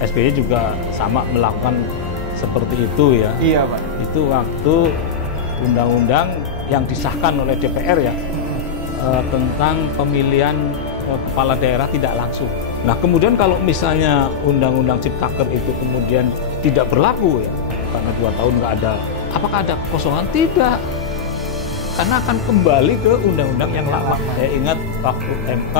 SBY juga sama melakukan seperti itu ya. Iya Pak. Itu waktu undang-undang yang disahkan oleh DPR ya, tentang pemilihan kepala daerah tidak langsung. Nah kemudian kalau misalnya undang-undang Ciptaker itu kemudian tidak berlaku ya, karena 2 tahun nggak ada, apakah ada kekosongan? Tidak, karena akan kembali ke undang-undang yang lama. Saya ingat waktu MK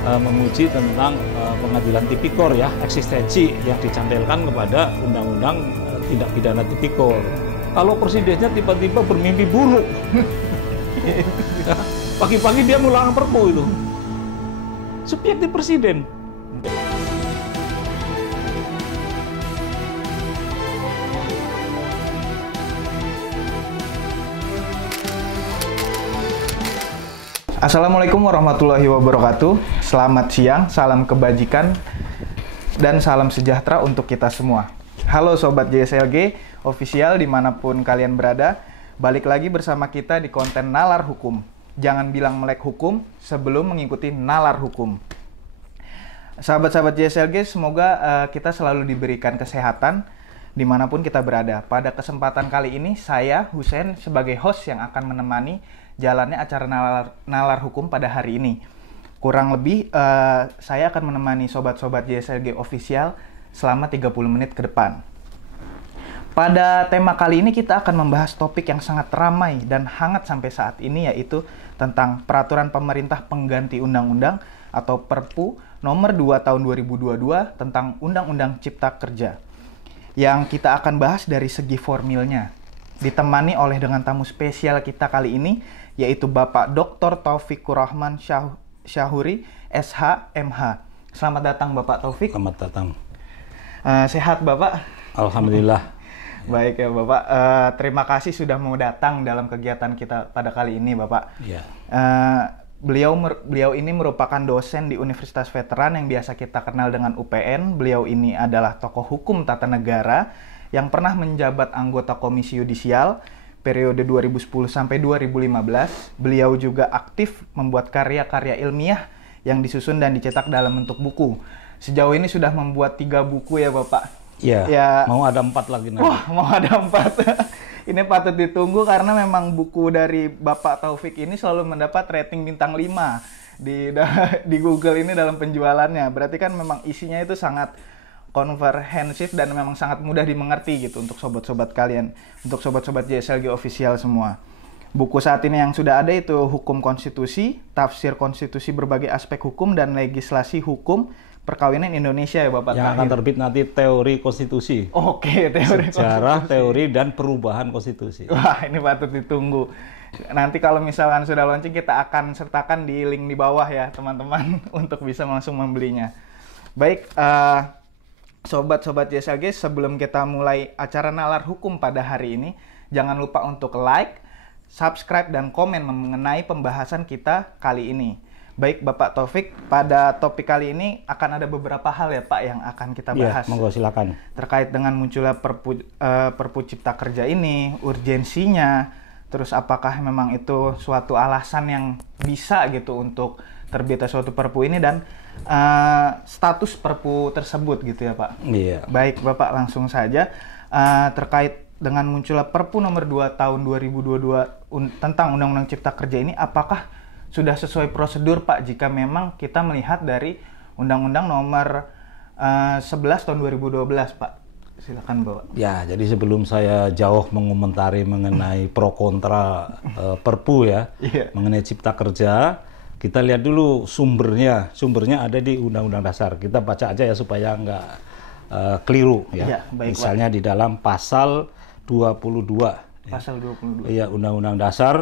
menguji tentang pengadilan tipikor ya, eksistensi yang dicantelkan kepada undang-undang tindak pidana tipikor. Kalau presidennya tiba-tiba bermimpi buruk, pagi-pagi dia ngulang perpu itu, subjektif presiden. Assalamualaikum warahmatullahi wabarakatuh. Selamat siang, salam kebajikan, dan salam sejahtera untuk kita semua. Halo Sobat JSLG Official dimanapun kalian berada. Balik lagi bersama kita di konten Nalar Hukum. Jangan bilang melek hukum sebelum mengikuti nalar hukum. Sahabat-sahabat JSLG, semoga kita selalu diberikan kesehatan dimanapun kita berada. Pada kesempatan kali ini, saya, Husein, sebagai host yang akan menemani jalannya acara nalar hukum pada hari ini. Kurang lebih saya akan menemani sobat-sobat JSLG Official selama 30 menit ke depan. Pada tema kali ini kita akan membahas topik yang sangat ramai dan hangat sampai saat ini, yaitu tentang peraturan pemerintah pengganti undang-undang atau Perpu nomor 2 tahun 2022 tentang Undang-Undang Cipta Kerja. Yang kita akan bahas dari segi formilnya. Ditemani oleh dengan tamu spesial kita kali ini, yaitu Bapak Dr. Taufikur Rahman Syahuri, SH, MH. Selamat datang Bapak Taufik. Selamat datang. Sehat Bapak? Alhamdulillah. Baik ya Bapak, terima kasih sudah mau datang dalam kegiatan kita pada kali ini Bapak. Ya. Beliau ini merupakan dosen di Universitas Veteran yang biasa kita kenal dengan UPN. Beliau ini adalah tokoh hukum tata negara yang pernah menjabat anggota Komisi Yudisial periode 2010 sampai 2015. Beliau juga aktif membuat karya-karya ilmiah yang disusun dan dicetak dalam bentuk buku. Sejauh ini sudah membuat 3 buku ya Bapak. Ya, mau ada 4 lagi nanti. Wah, mau ada 4. Ini patut ditunggu karena memang buku dari Bapak Taufik ini selalu mendapat rating bintang 5 di Google ini dalam penjualannya. Berarti kan memang isinya itu sangat komprehensif dan memang sangat mudah dimengerti gitu untuk sobat-sobat kalian, untuk sobat-sobat JSLG Official semua. Buku saat ini yang sudah ada itu Hukum Konstitusi, Tafsir Konstitusi Berbagai Aspek Hukum, dan Legislasi Hukum Perkawinan Indonesia ya Bapak. Yang akan terbit nanti Teori Konstitusi. Oke, teori Sejarah, konstitusi. teori, dan perubahan konstitusi. Wah, ini patut ditunggu. Nanti kalau misalkan sudah launching, kita akan sertakan di link di bawah ya teman-teman untuk bisa langsung membelinya. Baik, sobat-sobat JSLG, sebelum kita mulai acara nalar hukum pada hari ini, jangan lupa untuk like, subscribe, dan komen mengenai pembahasan kita kali ini. Baik Bapak Taufik, pada topik kali ini akan ada beberapa hal ya Pak yang akan kita bahas. Ya, monggo silakan. Terkait dengan munculnya Perpu Cipta Kerja ini, urgensinya, terus apakah memang itu suatu alasan yang bisa gitu untuk terbitnya suatu Perpu ini, dan status Perpu tersebut gitu ya Pak. Iya. Baik Bapak, langsung saja terkait dengan munculnya Perpu nomor 2 tahun 2022 tentang Undang-Undang Cipta Kerja ini, apakah sudah sesuai prosedur Pak jika memang kita melihat dari Undang-Undang nomor 11 tahun 2012 Pak? Silakan Bapak. Ya, jadi sebelum saya jauh mengomentari mengenai pro kontra Perpu ya, mengenai Cipta Kerja, kita lihat dulu sumbernya. Sumbernya ada di Undang-Undang Dasar. Kita baca aja ya supaya nggak keliru ya. Baik, misalnya Pak, di dalam pasal 22. Pasal 22. Iya, Undang-Undang Dasar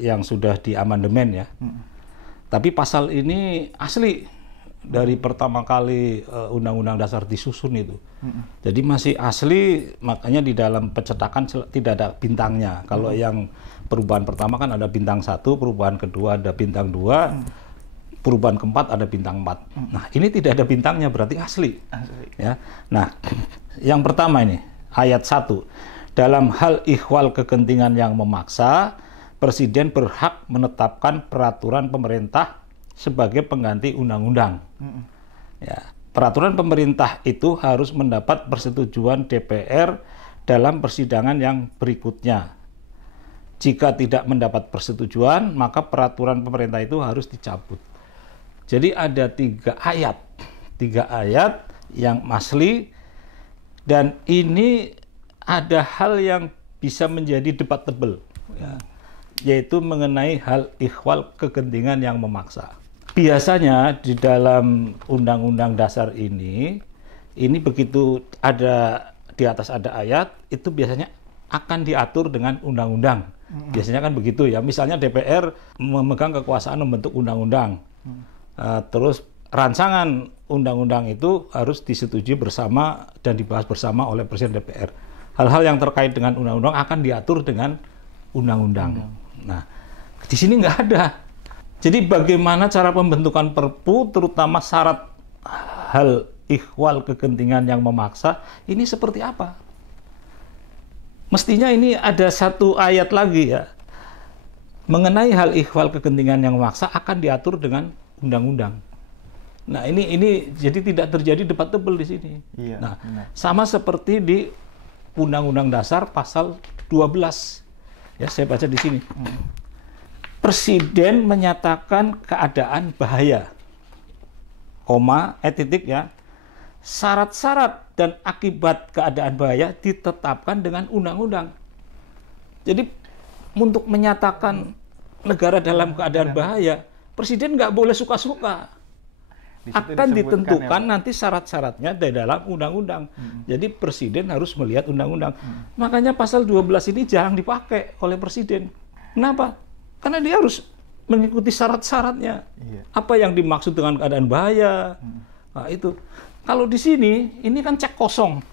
yang sudah diamandemen ya. Tapi pasal ini asli dari pertama kali Undang-Undang Dasar disusun itu. Jadi masih asli, makanya di dalam pencetakan tidak ada bintangnya. Kalau yang perubahan pertama kan ada bintang 1, perubahan kedua ada bintang 2, perubahan keempat ada bintang 4. Nah, ini tidak ada bintangnya, berarti asli. Ya. Nah, yang pertama ini ayat 1. Dalam hal ikhwal kegentingan yang memaksa, Presiden berhak menetapkan peraturan pemerintah sebagai pengganti undang-undang. Ya. peraturan pemerintah itu harus mendapat persetujuan DPR dalam persidangan yang berikutnya. Jika tidak mendapat persetujuan, maka peraturan pemerintah itu harus dicabut. Jadi ada tiga ayat yang asli, dan ini ada hal yang bisa menjadi debatable, ya, yaitu mengenai hal ikhwal kegentingan yang memaksa. Biasanya di dalam Undang-Undang Dasar ini begitu ada di atas ada ayat, itu biasanya akan diatur dengan undang-undang. Biasanya kan begitu ya. Misalnya DPR memegang kekuasaan membentuk undang-undang. Terus rancangan undang-undang itu harus disetujui bersama dan dibahas bersama oleh Presiden DPR. Hal-hal yang terkait dengan undang-undang akan diatur dengan undang-undang. Nah, di sini nggak ada. Jadi bagaimana cara pembentukan Perpu, terutama syarat hal ikhwal kegentingan yang memaksa, ini seperti apa? Mestinya ini ada satu ayat lagi ya, mengenai hal ikhwal kegentingan yang memaksa akan diatur dengan undang-undang. Nah ini jadi tidak terjadi debatable di sini. Iya, nah benar. Sama seperti di Undang-Undang Dasar pasal 12. Ya, saya baca di sini. Presiden menyatakan keadaan bahaya, titik ya. Syarat-syarat dan akibat keadaan bahaya ditetapkan dengan undang-undang. Jadi untuk menyatakan negara dalam keadaan bahaya, Presiden nggak boleh suka-suka. Akan ditentukan ya, nanti syarat-syaratnya di dalam undang-undang. Jadi Presiden harus melihat undang-undang. Makanya pasal 12 ini jarang dipakai oleh Presiden. Kenapa? Karena dia harus mengikuti syarat-syaratnya. Iya. Apa yang dimaksud dengan keadaan bahaya? Nah, itu. Kalau di sini, ini kan cek kosong.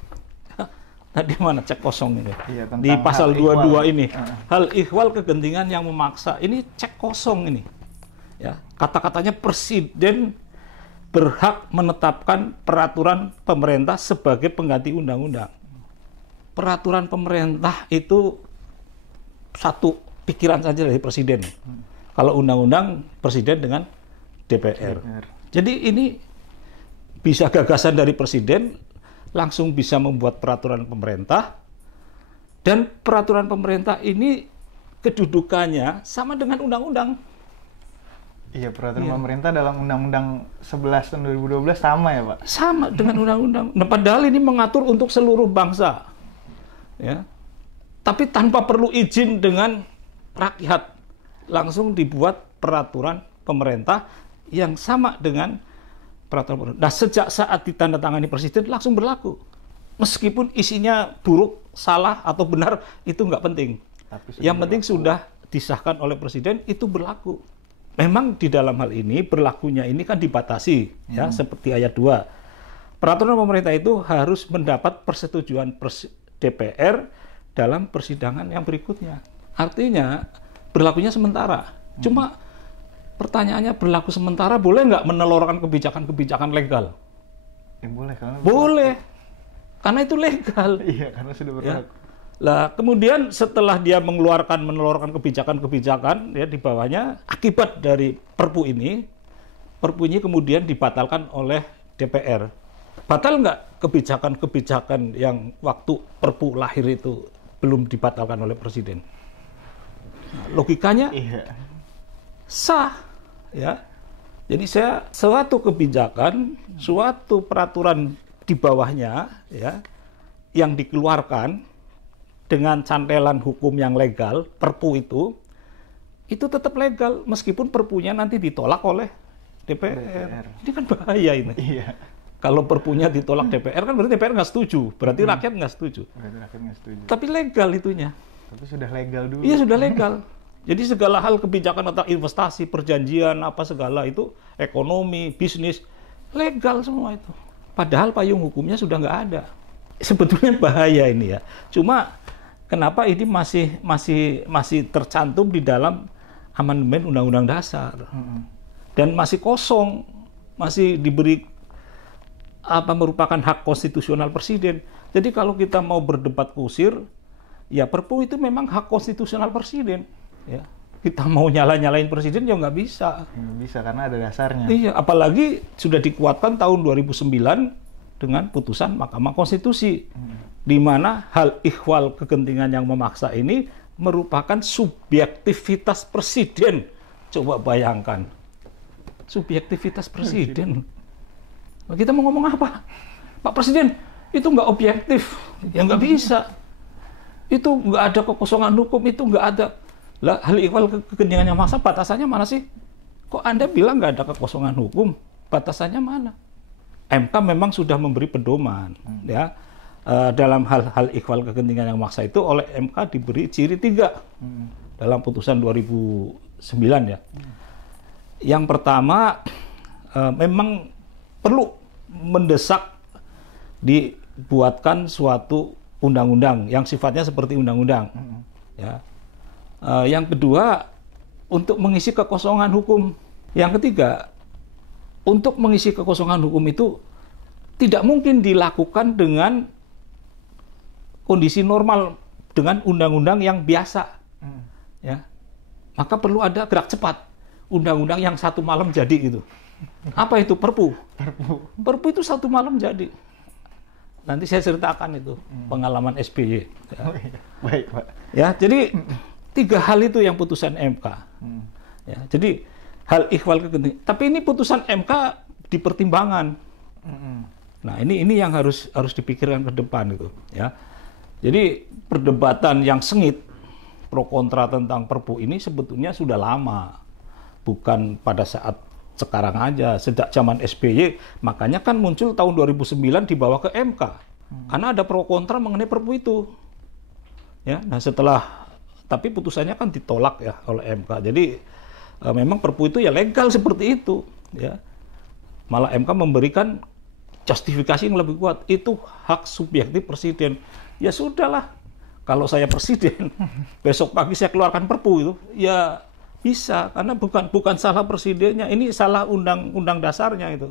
Nah, di mana cek kosong ini? Iya, di pasal 22 ini. Hal ikhwal kegentingan yang memaksa. Ini cek kosong ini. Ya, kata-katanya Presiden berhak menetapkan peraturan pemerintah sebagai pengganti undang-undang. Peraturan pemerintah itu satu pikiran saja dari Presiden. Kalau undang-undang, Presiden dengan DPR. Jadi ini bisa gagasan dari Presiden, langsung bisa membuat peraturan pemerintah, dan peraturan pemerintah ini kedudukannya sama dengan undang-undang. Iya, peraturan pemerintah dalam Undang-Undang 11 tahun 2012 sama ya, Pak? Sama dengan undang-undang. Nah, padahal ini mengatur untuk seluruh bangsa. Ya. Tapi tanpa perlu izin dengan rakyat. Langsung dibuat peraturan pemerintah yang sama dengan peraturan pemerintah. Nah, sejak saat ditandatangani Presiden langsung berlaku. Meskipun isinya buruk, salah, atau benar, itu nggak penting. Yang penting sudah disahkan oleh Presiden, itu berlaku. Memang di dalam hal ini berlakunya ini kan dibatasi, ya, seperti ayat 2. Peraturan pemerintah itu harus mendapat persetujuan DPR dalam persidangan yang berikutnya. Artinya berlakunya sementara. Cuma pertanyaannya, berlaku sementara boleh nggak menelurkan kebijakan-kebijakan legal? Boleh, boleh. Karena itu legal. Iya, karena sudah berlaku. Ya. Lah, kemudian setelah dia menelurkan kebijakan-kebijakan ya di bawahnya, akibat dari Perpu ini kemudian dibatalkan oleh DPR. Batal nggak kebijakan-kebijakan yang waktu Perpu lahir itu belum dibatalkan oleh Presiden? Nah, logikanya sah, ya. Jadi suatu kebijakan, suatu peraturan di bawahnya, ya, yang dikeluarkan dengan cantelan hukum yang legal, Perpu itu tetap legal meskipun Perpunya nanti ditolak oleh DPR. Ini kan bahaya ini. Iya. Kalau Perpunya ditolak DPR kan berarti DPR nggak setuju, berarti rakyat nggak setuju. Tapi legal itunya. Tapi sudah legal dulu. Iya, sudah legal. Jadi segala hal kebijakan tentang investasi, perjanjian, apa segala itu, ekonomi, bisnis, legal semua itu. Padahal payung hukumnya sudah nggak ada. Sebetulnya bahaya ini ya. Cuma kenapa ini masih tercantum di dalam amandemen Undang-Undang Dasar dan masih kosong, masih diberi merupakan hak konstitusional Presiden. Jadi kalau kita mau berdebat kusir, ya Perpu itu memang hak konstitusional Presiden. Ya. kita mau nyalain presiden ya nggak bisa. Nggak bisa karena ada dasarnya. Iya, apalagi sudah dikuatkan tahun 2009 dengan putusan Mahkamah Konstitusi, di mana hal ihwal kegentingan yang memaksa ini merupakan subjektivitas presiden. Coba bayangkan, subjektivitas presiden. Kita mau ngomong apa? Pak Presiden, itu nggak objektif. Ya nggak bisa. Itu nggak ada kekosongan hukum, itu nggak ada. Lah, hal ihwal kegentingan yang memaksa batasannya mana sih? Kok Anda bilang nggak ada kekosongan hukum? Batasannya mana? MK memang sudah memberi pedoman, ya. Dalam hal ihwal kegentingan yang memaksa itu oleh MK diberi ciri 3 dalam putusan 2009 ya. Yang pertama, memang perlu mendesak dibuatkan suatu undang-undang yang sifatnya seperti undang-undang. Ya. Yang kedua, untuk mengisi kekosongan hukum. Yang ketiga, untuk mengisi kekosongan hukum itu tidak mungkin dilakukan dengan kondisi normal, dengan undang-undang yang biasa. Ya. Maka perlu ada gerak cepat. Undang-undang yang 1 malam jadi gitu. Apa itu? Perpu. Perpu itu 1 malam jadi. Nanti saya ceritakan itu pengalaman SBY. Ya. Baik, Pak. Ya, jadi 3 hal itu yang putusan MK. Ya, jadi hal ihwal kegentingan. Tapi ini putusan MK di pertimbangan. Nah, ini yang harus dipikirkan ke depan gitu. Ya. Jadi perdebatan yang sengit pro kontra tentang Perpu ini sebetulnya sudah lama. Bukan pada saat sekarang aja, sejak zaman SBY, makanya kan muncul tahun 2009 dibawa ke MK. Karena ada pro kontra mengenai Perpu itu. Ya, nah tapi putusannya kan ditolak ya oleh MK. Jadi memang Perpu itu ya legal seperti itu, ya. Malah MK memberikan justifikasi yang lebih kuat, itu hak subjektif presiden. Ya sudahlah, kalau saya presiden, besok pagi saya keluarkan Perpu itu, ya bisa, karena bukan salah presidennya, ini salah undang-undang dasarnya itu.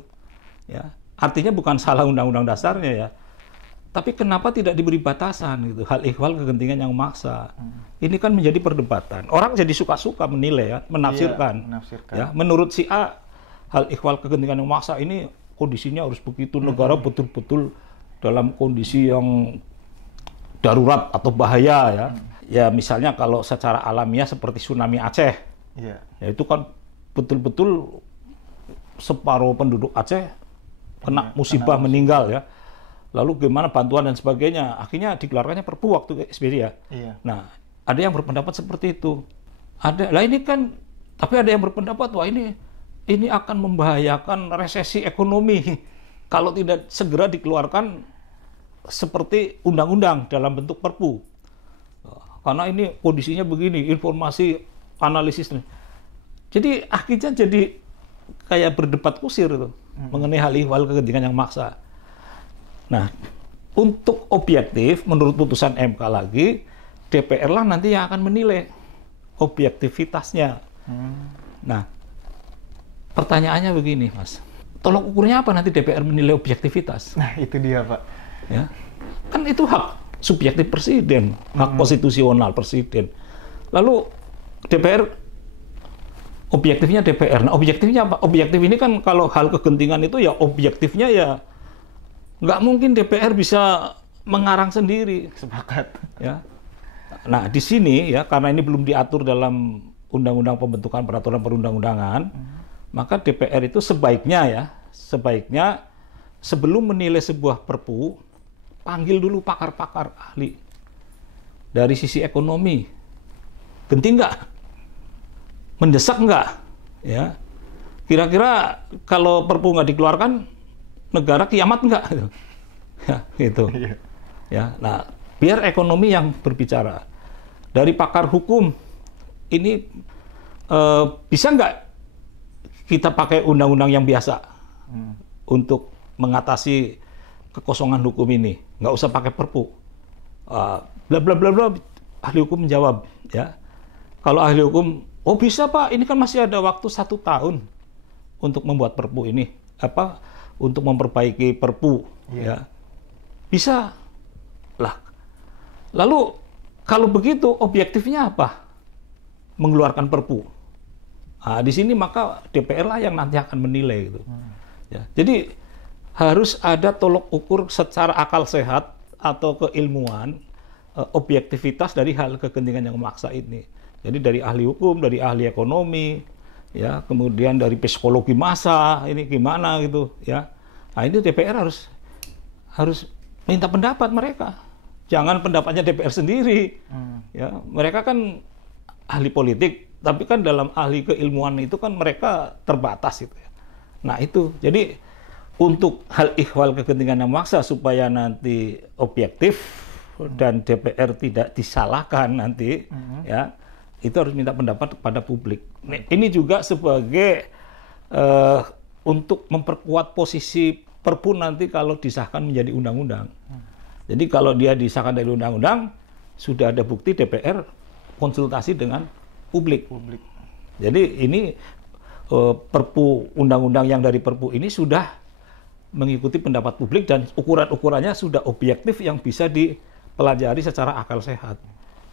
Ya, artinya bukan salah undang-undang dasarnya ya. Tapi kenapa tidak diberi batasan gitu, hal ihwal kegentingan yang memaksa. Ini kan menjadi perdebatan. Orang jadi suka-suka menilai ya, menafsirkan. Iya, menafsirkan. Ya, menurut si A, hal ihwal kegentingan yang memaksa ini kondisinya harus begitu, negara betul-betul dalam kondisi yang darurat atau bahaya ya. Ya misalnya kalau secara alamiah seperti tsunami Aceh. Ya itu kan betul-betul separuh penduduk Aceh kena musibah meninggal ya. Lalu gimana bantuan dan sebagainya. Akhirnya dikeluarkannya Perpu waktu SBY ya. Iya. Nah, ada yang berpendapat seperti itu. Lah ini kan, tapi ada yang berpendapat wah ini akan membahayakan resesi ekonomi kalau tidak segera dikeluarkan seperti undang-undang dalam bentuk Perpu. Karena ini kondisinya begini, informasi analisis. Jadi akhirnya jadi kayak berdebat kusir itu mengenai hal ihwal kegentingan yang maksa. Nah, untuk objektif menurut putusan MK lagi, DPR lah nanti yang akan menilai objektivitasnya. Nah, pertanyaannya begini, Mas. Tolok ukurnya apa nanti DPR menilai objektivitas? Nah, itu dia, Pak. Ya. Kan itu hak subjektif presiden, hak konstitusional presiden. Lalu DPR, objektifnya DPR. Nah, objektifnya apa? Objektif ini kan kalau hal kegentingan itu ya objektifnya ya nggak mungkin DPR bisa mengarang sendiri. Sepakat. Ya. Nah, di sini ya karena ini belum diatur dalam Undang-Undang Pembentukan Peraturan Perundang-undangan, maka DPR itu sebaiknya sebelum menilai sebuah Perpu, panggil dulu pakar-pakar ahli dari sisi ekonomi. Genting nggak? Mendesak nggak? Ya. Kira-kira kalau Perpu nggak dikeluarkan, negara kiamat nggak? Ya, gitu. Ya, nah, biar ekonomi yang berbicara. Dari pakar hukum, ini bisa nggak kita pakai undang-undang yang biasa untuk mengatasi kekosongan hukum ini? Nggak usah pakai Perpu. Bla bla bla bla. Ahli hukum menjawab, ya. Kalau ahli hukum, oh bisa Pak, ini kan masih ada waktu 1 tahun untuk membuat Perpu ini, untuk memperbaiki Perpu, ya. Bisa lah. Lalu kalau begitu objektifnya apa? mengeluarkan Perpu. Nah, di sini maka DPR lah yang nanti akan menilai gitu. Ya, jadi harus ada tolok ukur secara akal sehat atau keilmuan, objektivitas dari hal kegentingan yang memaksa ini. Jadi dari ahli hukum, dari ahli ekonomi, ya, kemudian dari psikologi massa, ini gimana gitu, ya. Nah, ini DPR harus minta pendapat mereka. Jangan pendapatnya DPR sendiri. Ya, mereka kan ahli politik, tapi kan dalam ahli keilmuan itu kan mereka terbatas gitu ya. Nah, itu. Jadi untuk hal ihwal kegentingan yang memaksa supaya nanti objektif dan DPR tidak disalahkan nanti, ya, itu harus minta pendapat kepada publik. Ini juga sebagai untuk memperkuat posisi Perpu nanti kalau disahkan menjadi undang-undang. Jadi kalau dia disahkan dari undang-undang, sudah ada bukti DPR konsultasi dengan publik. Jadi ini Perpu, undang-undang yang dari Perpu ini sudah mengikuti pendapat publik dan ukuran-ukurannya sudah objektif yang bisa dipelajari secara akal sehat.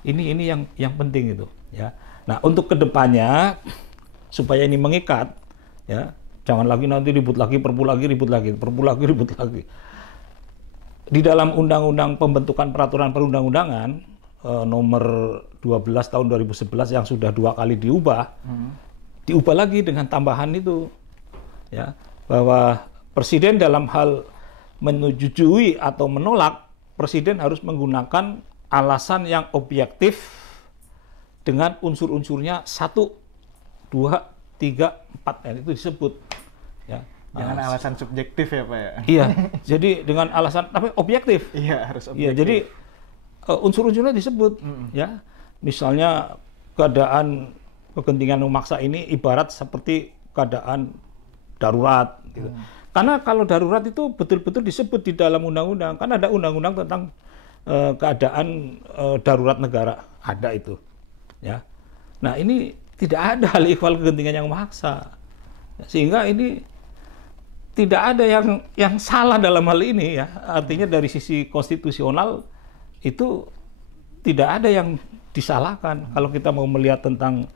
Ini yang penting itu, ya. Nah, untuk kedepannya supaya ini mengikat, ya, jangan lagi nanti ribut lagi, Perpu lagi, ribut lagi, Perpu lagi, ribut lagi. Di dalam Undang-Undang Pembentukan Peraturan Perundang-undangan nomor 12 tahun 2011 yang sudah 2 kali diubah, diubah lagi dengan tambahan itu, ya, bahwa Presiden dalam hal menyetujui atau menolak, Presiden harus menggunakan alasan yang objektif dengan unsur-unsurnya 1, 2, 3, 4, itu disebut. Ya. Jangan alasan subjektif ya Pak ya? Iya, jadi dengan alasan tapi objektif. Iya, harus objektif. Iya, jadi unsur-unsurnya disebut. Ya, misalnya keadaan kegentingan memaksa ini ibarat seperti keadaan darurat. Gitu. Karena kalau darurat itu betul-betul disebut di dalam undang-undang. Kan ada undang-undang tentang keadaan darurat negara, ada itu. Ya, nah ini tidak ada hal ihwal kegentingan yang memaksa, sehingga ini tidak ada yang salah dalam hal ini, ya. Artinya dari sisi konstitusional itu tidak ada yang disalahkan kalau kita mau melihat tentang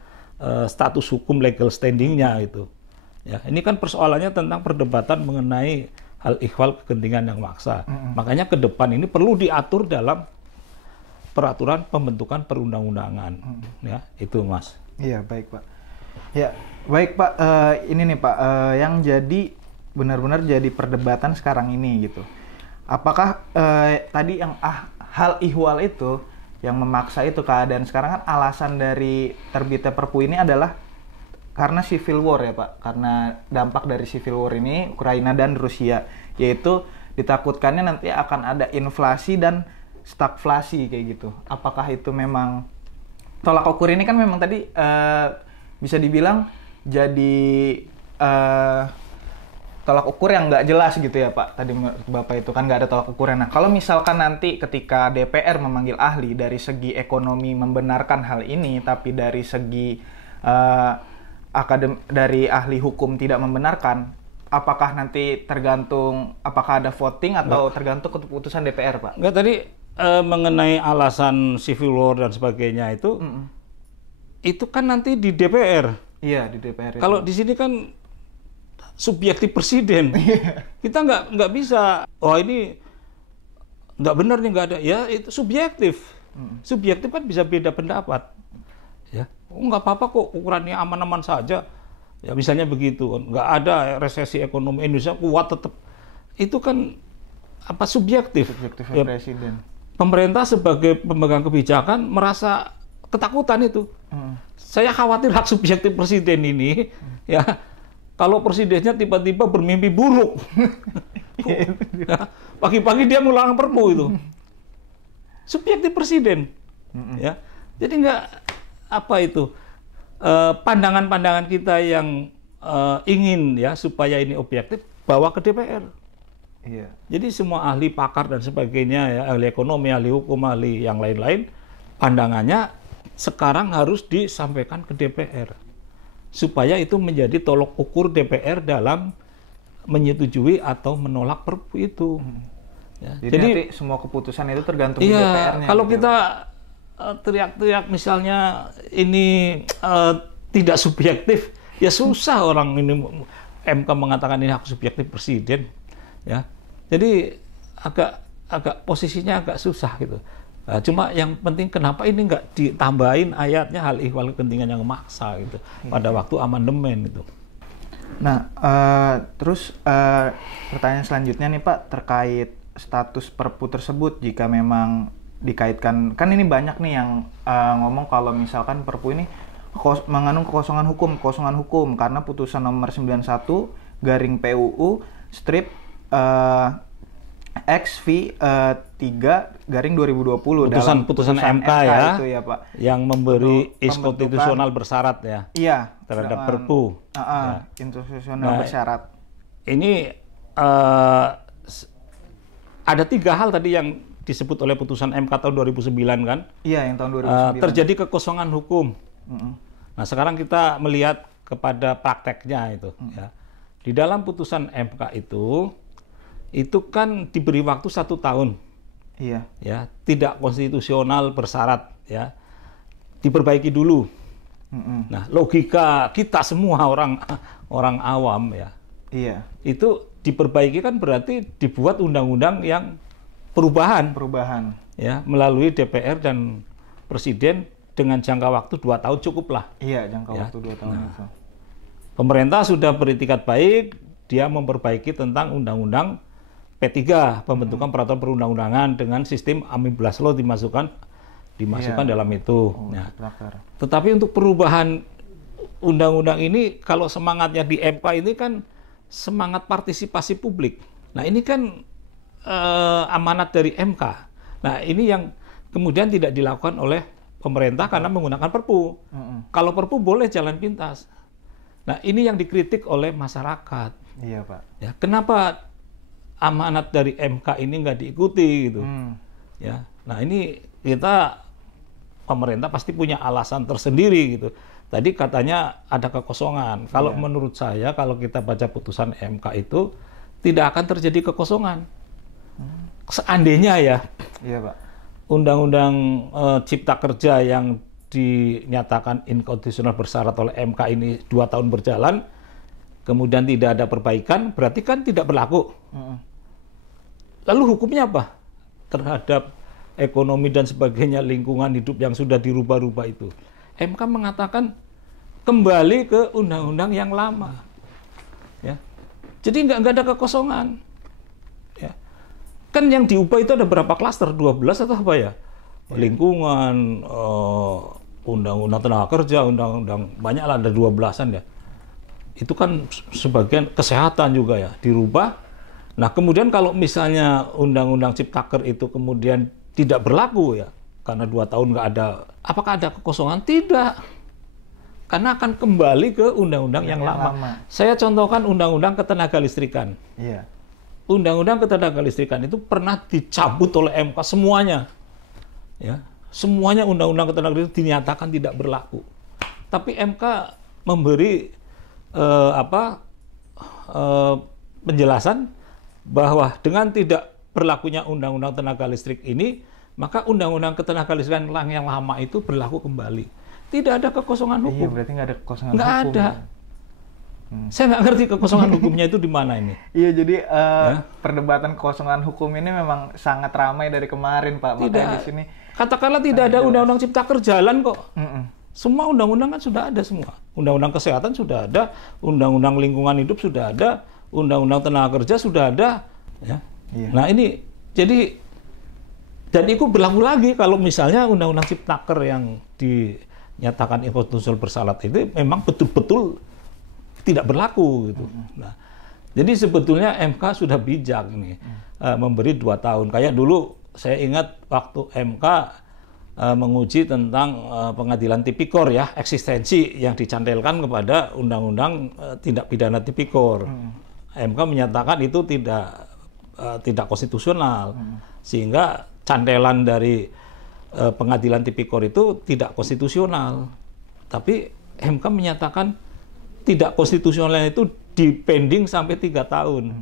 status hukum legal standing-nya itu. Ya, ini kan persoalannya tentang perdebatan mengenai hal ihwal kegentingan yang memaksa. Makanya ke depan ini perlu diatur dalam peraturan pembentukan perundang-undangan. Ya, itu Mas. Iya, baik Pak. Ya, baik Pak. Ini nih Pak, yang jadi benar-benar jadi perdebatan sekarang ini gitu. Apakah tadi yang hal ihwal itu yang memaksa itu keadaan sekarang kan alasan dari terbitnya Perpu ini adalah karena civil war ya Pak. Karena dampak dari civil war ini Ukraina dan Rusia, yaitu ditakutkannya nanti akan ada inflasi dan stagflasi kayak gitu. Apakah itu memang tolak ukur ini kan memang tadi bisa dibilang jadi tolak ukur yang nggak jelas gitu ya Pak. Tadi menurut Bapak itu kan nggak ada tolak ukurnya. Nah, kalau misalkan nanti ketika DPR memanggil ahli dari segi ekonomi membenarkan hal ini, tapi dari segi dari ahli hukum tidak membenarkan, apakah nanti tergantung apakah ada voting atau tergantung keputusan DPR Pak? Nggak, tadi mengenai alasan civil war dan sebagainya itu kan nanti di DPR. Iya, di DPR. Kalau di sini kan subjektif presiden. Kita nggak bisa, oh ini nggak benar nih, nggak ada. Ya itu subjektif. Subjektif kan bisa beda pendapat. Ya, nggak apa-apa kok, ukurannya aman-aman saja. Ya misalnya begitu, nggak ada resesi ekonomi Indonesia kuat tetap. Itu kan apa subjektif. Subjektifnya presiden. Pemerintah sebagai pemegang kebijakan merasa ketakutan itu. Saya khawatir hak subjektif presiden ini, ya. Kalau presidennya tiba-tiba bermimpi buruk, pagi-pagi dia ngulang Perpu itu, subjektif presiden, ya. Jadi nggak apa itu pandangan-pandangan kita yang ingin ya supaya ini objektif bawa ke DPR. Iya. Jadi semua ahli pakar dan sebagainya, ya, ahli ekonomi, ahli hukum, ahli yang lain-lain, pandangannya sekarang harus disampaikan ke DPR. Supaya itu menjadi tolok ukur DPR dalam menyetujui atau menolak Perpu itu. Ya, jadi nanti semua keputusan itu tergantung iya, DPR-nya. Kalau gitu. kita teriak-teriak misalnya ini tidak subjektif, ya susah orang ini MK mengatakan ini hak subjektif presiden, ya. Jadi agak posisinya agak susah gitu. Cuma yang penting kenapa ini nggak ditambahin ayatnya hal ihwal kepentingan yang memaksa gitu pada waktu amandemen itu. Nah, terus pertanyaan selanjutnya nih Pak terkait status Perpu tersebut jika memang dikaitkan, kan ini banyak nih yang ngomong kalau misalkan Perpu ini mengandung kekosongan hukum karena putusan nomor 91/PUU strip XV 3/2020 dalam putusan MK ya, itu ya Pak, yang memberi konstitusional bersyarat ya. Iya, terhadap Perpu. Ya. Konstitusional bersyarat. Ini ada 3 hal tadi yang disebut oleh putusan MK tahun 2009 kan? Iya, yang tahun 2009. Terjadi kekosongan hukum. Nah, sekarang kita melihat kepada prakteknya itu. Ya. Di dalam putusan MK itu kan diberi waktu 1 tahun. Iya. Ya, tidak konstitusional bersyarat. Ya, diperbaiki dulu. Nah, logika kita semua orang awam ya. Iya. Itu diperbaiki kan berarti dibuat undang-undang yang perubahan. Ya, melalui DPR dan Presiden dengan jangka waktu 2 tahun cukuplah. Iya, jangka waktu 2 tahun itu. Pemerintah sudah beritikat baik, dia memperbaiki tentang undang-undang P3, pembentukan peraturan perundang-undangan dengan sistem omnibus law dimasukkan dalam itu. Tetapi untuk perubahan undang-undang ini, kalau semangatnya di MK ini kan semangat partisipasi publik. Nah, ini kan amanat dari MK. Nah, ini yang kemudian tidak dilakukan oleh pemerintah karena menggunakan Perpu. Kalau Perpu boleh jalan pintas. Nah, ini yang dikritik oleh masyarakat. Iya, Pak. Ya, kenapa amanat dari MK ini nggak diikuti gitu? Ya, nah ini pemerintah pasti punya alasan tersendiri gitu. Tadi katanya ada kekosongan. Kalau menurut saya, kalau kita baca putusan MK itu tidak akan terjadi kekosongan. Seandainya ya. Iya, Pak. Undang-undang Cipta Kerja yang dinyatakan inkonstitusional bersyarat oleh MK ini 2 tahun berjalan, kemudian tidak ada perbaikan, berarti kan tidak berlaku. Lalu hukumnya apa terhadap ekonomi dan sebagainya, lingkungan hidup yang sudah dirubah-rubah itu? MK mengatakan kembali ke undang-undang yang lama. Ya. Jadi nggak ada kekosongan. Ya. Kan yang diubah itu ada berapa klaster? 12 atau apa ya? Lingkungan, undang-undang tenaga kerja, undang-undang banyaklah, ada 12-an ya. Itu kan sebagian kesehatan juga ya dirubah. Nah, kemudian kalau misalnya undang-undang Ciptaker itu kemudian tidak berlaku ya, karena 2 tahun nggak ada, apakah ada kekosongan? Tidak. Karena akan kembali ke undang-undang yang lama. Saya contohkan undang-undang ketenagalistrikan. Iya. Undang-undang ketenagalistrikan itu pernah dicabut oleh MK semuanya. Ya, semuanya undang-undang ketenagalistrikan dinyatakan tidak berlaku. Tapi MK memberi penjelasan bahwa dengan tidak berlakunya undang-undang tenaga listrik ini, maka undang-undang ketenagalistrikan yang lama itu berlaku kembali. Tidak ada kekosongan hukum. Iya, berarti nggak ada kekosongan nggak hukum. ada. Saya nggak ngerti kekosongan hukumnya itu di mana ini. Iya, jadi perdebatan kekosongan hukum ini memang sangat ramai dari kemarin, Pak. Makanya di sini katakanlah tidak ada undang-undang Cipta Kerja jalan kok. Semua undang-undang kan sudah ada semua. Undang-undang kesehatan sudah ada, undang-undang lingkungan hidup sudah ada, undang-undang tenaga kerja sudah ada. Ya. Iya. Nah ini, jadi dan itu berlaku lagi kalau misalnya undang-undang Ciptaker yang dinyatakan inkonstitusional bersyarat itu memang betul-betul tidak berlaku gitu. Nah, jadi sebetulnya MK sudah bijak ini memberi 2 tahun. Kayak dulu saya ingat waktu MK menguji tentang pengadilan tipikor ya, eksistensi yang dicantelkan kepada undang-undang tindak pidana tipikor. MK menyatakan itu tidak konstitusional, sehingga cantelan dari pengadilan tipikor itu tidak konstitusional. Tapi MK menyatakan tidak konstitusional itu dipending sampai 3 tahun.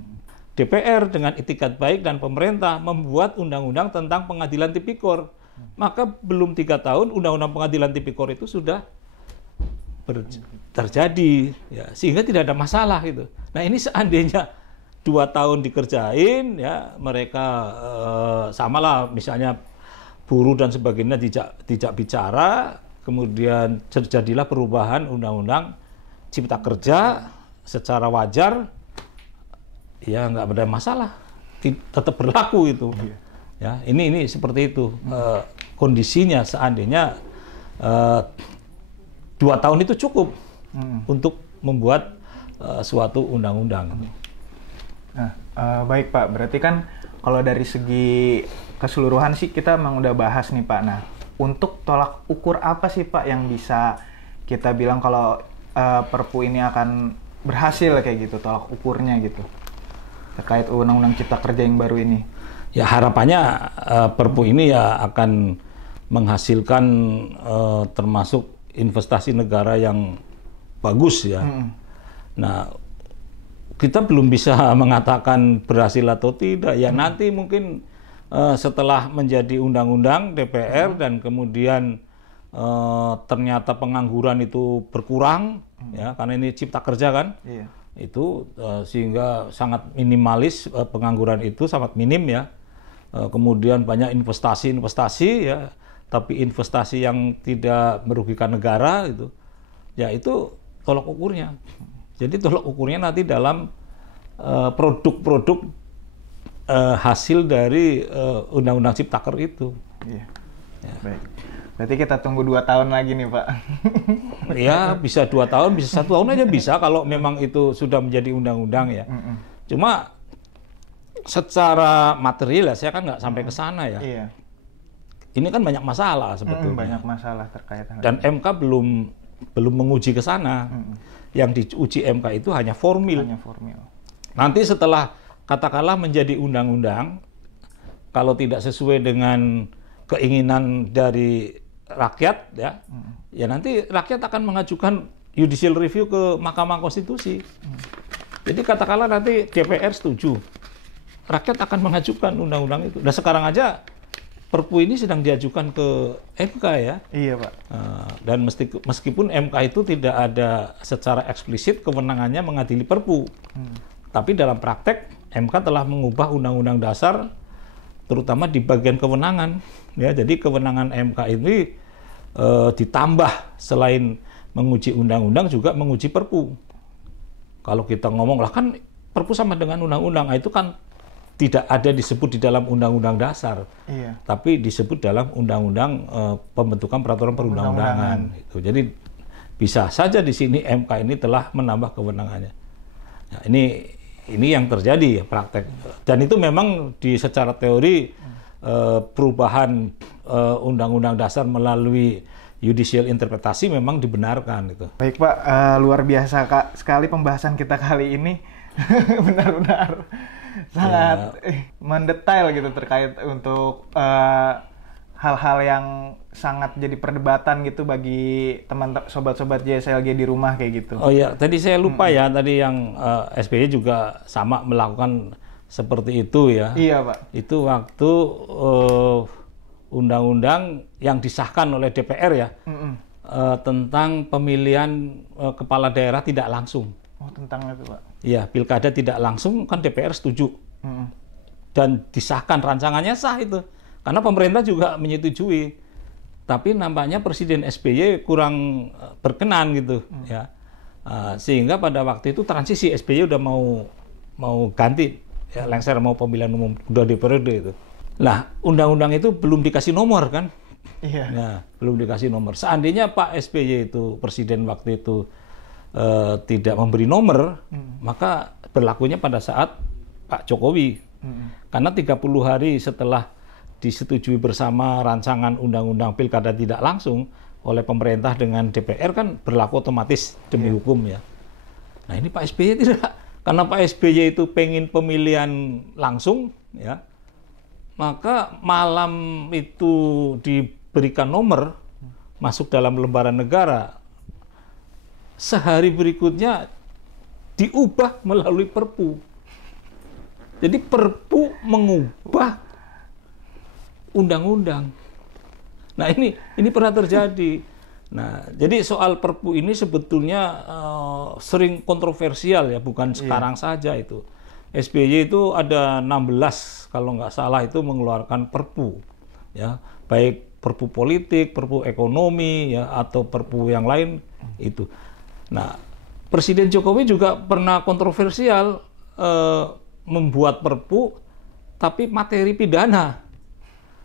DPR dengan itikat baik dan pemerintah membuat undang-undang tentang pengadilan tipikor. maka belum 3 tahun Undang-Undang Pengadilan Tipikor itu sudah terjadi, ya, sehingga tidak ada masalah gitu. Nah ini seandainya 2 tahun dikerjain, ya mereka samalah misalnya buruh dan sebagainya tidak bicara, kemudian terjadilah perubahan Undang-Undang Cipta Kerja secara wajar, ya nggak ada masalah, tetap berlaku itu. Ya, ini seperti itu kondisinya. Seandainya 2 tahun itu cukup untuk membuat suatu undang-undang. Nah, baik Pak, berarti kan kalau dari segi keseluruhan sih kita memang udah bahas nih Pak. Nah, untuk tolak ukur apa sih Pak yang bisa kita bilang kalau Perpu ini akan berhasil kayak gitu, tolak ukurnya gitu, terkait Undang-Undang Cipta Kerja yang baru ini? Ya harapannya Perpu ini ya akan menghasilkan termasuk investasi negara yang bagus ya. Nah, kita belum bisa mengatakan berhasil atau tidak. Ya nanti mungkin setelah menjadi undang-undang DPR dan kemudian ternyata pengangguran itu berkurang, ya karena ini Cipta Kerja kan. Iya. Itu sehingga sangat minimalis, pengangguran itu sangat minim ya. Kemudian banyak investasi ya, tapi investasi yang tidak merugikan negara itu, ya itu tolak ukurnya. Jadi tolak ukurnya nanti dalam produk-produk hasil dari Undang-Undang Cipta Kerja itu. Iya. Ya. Baik. Berarti kita tunggu 2 tahun lagi nih Pak. Ya bisa 2 tahun, bisa 1 tahun aja bisa kalau memang itu sudah menjadi undang-undang ya. Cuma secara material ya saya kan nggak sampai ke sana ya. Iya. Ini kan banyak masalah sebetulnya. Banyak masalah terkait hal dan MK belum menguji ke sana. Yang diuji MK itu hanya formil. Nanti setelah katakanlah menjadi undang-undang, kalau tidak sesuai dengan keinginan dari rakyat ya, ya nanti rakyat akan mengajukan judicial review ke Mahkamah Konstitusi. Jadi katakanlah nanti DPR setuju, rakyat akan mengajukan undang-undang itu. Dan sekarang aja Perpu ini sedang diajukan ke MK ya. Iya Pak. Dan meskipun MK itu tidak ada secara eksplisit kewenangannya mengadili Perpu, tapi dalam praktek MK telah mengubah Undang-Undang Dasar, terutama di bagian kewenangan. Ya, jadi kewenangan MK ini ditambah selain menguji undang-undang juga menguji Perpu. Kalau kita ngomong lah kan Perpu sama dengan undang-undang, itu kan tidak ada disebut di dalam Undang-Undang Dasar, tapi disebut dalam Undang-Undang Pembentukan Peraturan Perundang-undangan. Itu. Jadi bisa saja di sini MK ini telah menambah kewenangannya. Nah, ini yang terjadi ya praktek. Dan itu memang secara teori perubahan Undang-Undang Dasar melalui judicial interpretasi memang dibenarkan itu. Baik Pak, luar biasa sekali pembahasan kita kali ini. Benar-benar sangat mendetail gitu terkait untuk hal-hal yang sangat jadi perdebatan gitu bagi teman sobat-sobat JSLG di rumah kayak gitu. Oh iya, tadi saya lupa ya, tadi yang SBY juga sama melakukan seperti itu ya. Iya Pak. Itu waktu undang-undang yang disahkan oleh DPR ya, tentang pemilihan kepala daerah tidak langsung. Oh, tentang itu Pak. Iya, pilkada tidak langsung kan DPR setuju. Dan disahkan, rancangannya sah itu. Karena pemerintah juga menyetujui. Tapi nampaknya Presiden SBY kurang berkenan gitu ya. Sehingga pada waktu itu transisi SBY udah mau ganti ya, lengser mau pemilihan umum udah di periode itu. Nah, undang-undang itu belum dikasih nomor kan? Iya. Nah, belum dikasih nomor. Seandainya Pak SBY itu presiden waktu itu tidak memberi nomor, maka berlakunya pada saat Pak Jokowi. Karena 30 hari setelah disetujui bersama rancangan undang-undang pilkada tidak langsung oleh pemerintah dengan DPR kan berlaku otomatis demi hukum ya. Nah ini Pak SBY tidak, karena Pak SBY itu pengen pemilihan langsung ya, maka malam itu diberikan nomor masuk dalam lembaran negara, sehari berikutnya diubah melalui Perpu. Jadi Perpu mengubah undang-undang. Nah ini pernah terjadi. Nah jadi soal Perpu ini sebetulnya sering kontroversial ya, bukan sekarang saja itu. SBY itu ada 16 kalau nggak salah itu mengeluarkan Perpu, ya baik Perpu politik, Perpu ekonomi, ya atau Perpu yang lain itu. Nah Presiden Jokowi juga pernah kontroversial membuat Perpu tapi materi pidana,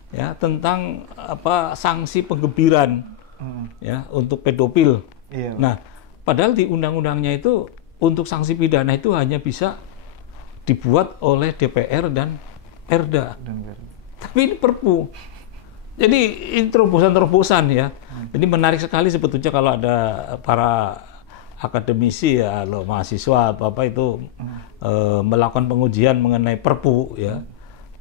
ya tentang sanksi penggebiran, ya untuk pedofil. Iya. Nah padahal di undang-undangnya itu untuk sanksi pidana itu hanya bisa dibuat oleh DPR dan Perda. Tapi ini Perpu. Jadi ini terobosan-terobosan ya. Jadi menarik sekali sebetulnya kalau ada para akademisi ya, mahasiswa apa itu melakukan pengujian mengenai Perpu ya.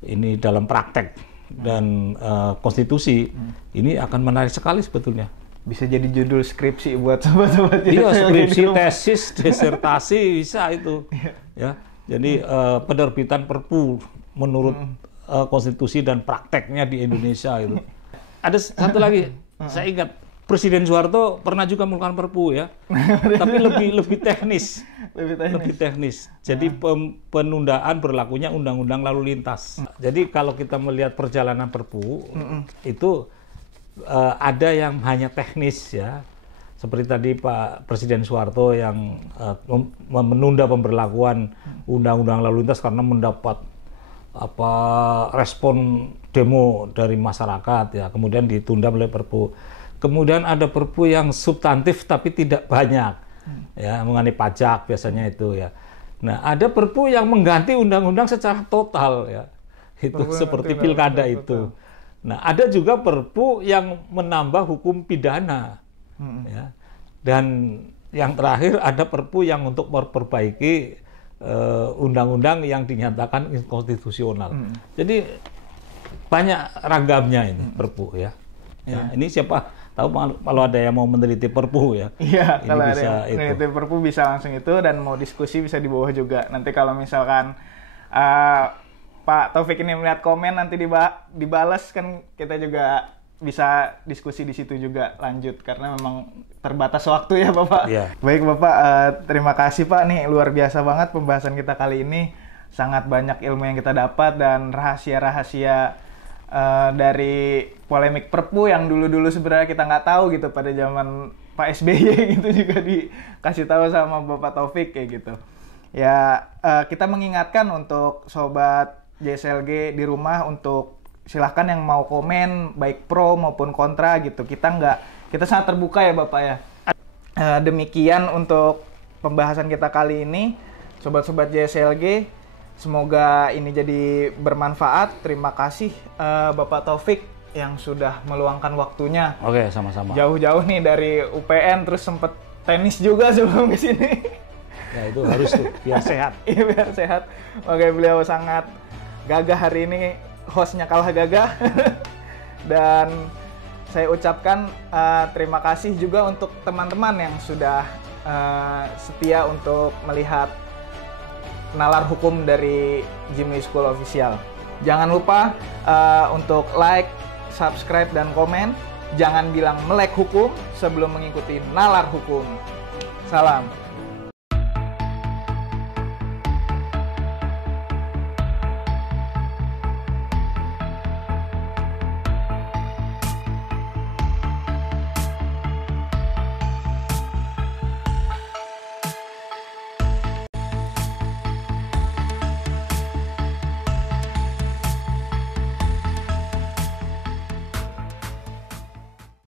Ini dalam praktek dan konstitusi. Ini akan menarik sekali sebetulnya. Bisa jadi judul skripsi buat sobat-sobat. Iya, skripsi, tesis, disertasi bisa itu. Ya. Jadi penerbitan Perpu menurut konstitusi dan prakteknya di Indonesia itu. Ada satu lagi, saya ingat Presiden Soeharto pernah juga melakukan Perpu ya, tapi lebih teknis. Lebih teknis. Jadi penundaan berlakunya Undang-Undang Lalu Lintas. Jadi kalau kita melihat perjalanan Perpu itu ada yang hanya teknis ya. Seperti tadi Pak Presiden Soeharto yang menunda pemberlakuan Undang-Undang Lalu Lintas karena mendapat respon demo dari masyarakat ya, kemudian ditunda oleh Perpu. Kemudian ada Perpu yang substantif tapi tidak banyak ya, mengenai pajak biasanya itu ya. Nah ada Perpu yang mengganti undang-undang secara total ya, itu seperti pilkada itu. Nah ada juga Perpu yang menambah hukum pidana. Ya. Dan yang terakhir ada Perpu yang untuk memperbaiki undang-undang yang dinyatakan inkonstitusional. Jadi banyak ragamnya ini Perpu ya. Ya. Ini siapa tahu kalau ada yang mau meneliti Perpu ya. Iya, ini kalau bisa ada yang meneliti Perpu bisa langsung itu, dan mau diskusi bisa di bawah juga. Nanti kalau misalkan Pak Taufik ini melihat komen nanti dibalas kan, kita juga bisa diskusi di situ juga lanjut karena memang terbatas waktu ya Bapak. Yeah. Baik Bapak, terima kasih Pak, nih luar biasa banget pembahasan kita kali ini. Sangat banyak ilmu yang kita dapat dan rahasia-rahasia dari polemik Perpu yang dulu-dulu sebenarnya kita nggak tahu gitu pada zaman Pak SBY gitu, juga dikasih tahu sama Bapak Taufik kayak gitu. Ya kita mengingatkan untuk sobat JSLG di rumah untuk silahkan yang mau komen baik pro maupun kontra gitu. Kita sangat terbuka ya Bapak ya. Demikian untuk pembahasan kita kali ini, sobat-sobat JSLG. Semoga ini jadi bermanfaat. Terima kasih Bapak Taufik yang sudah meluangkan waktunya. Oke, sama-sama. Jauh-jauh nih dari UPN, terus sempet tenis juga sebelum ke sini. Ya itu harus tuh, biar sehat. Iya, biar sehat. Oke, beliau sangat gagah hari ini. Hostnya kalah gagah. Dan saya ucapkan terima kasih juga untuk teman-teman yang sudah setia untuk melihat nalar hukum dari Jimmy School Official. Jangan lupa untuk like, subscribe, dan komen. Jangan bilang melek hukum sebelum mengikuti nalar hukum. Salam.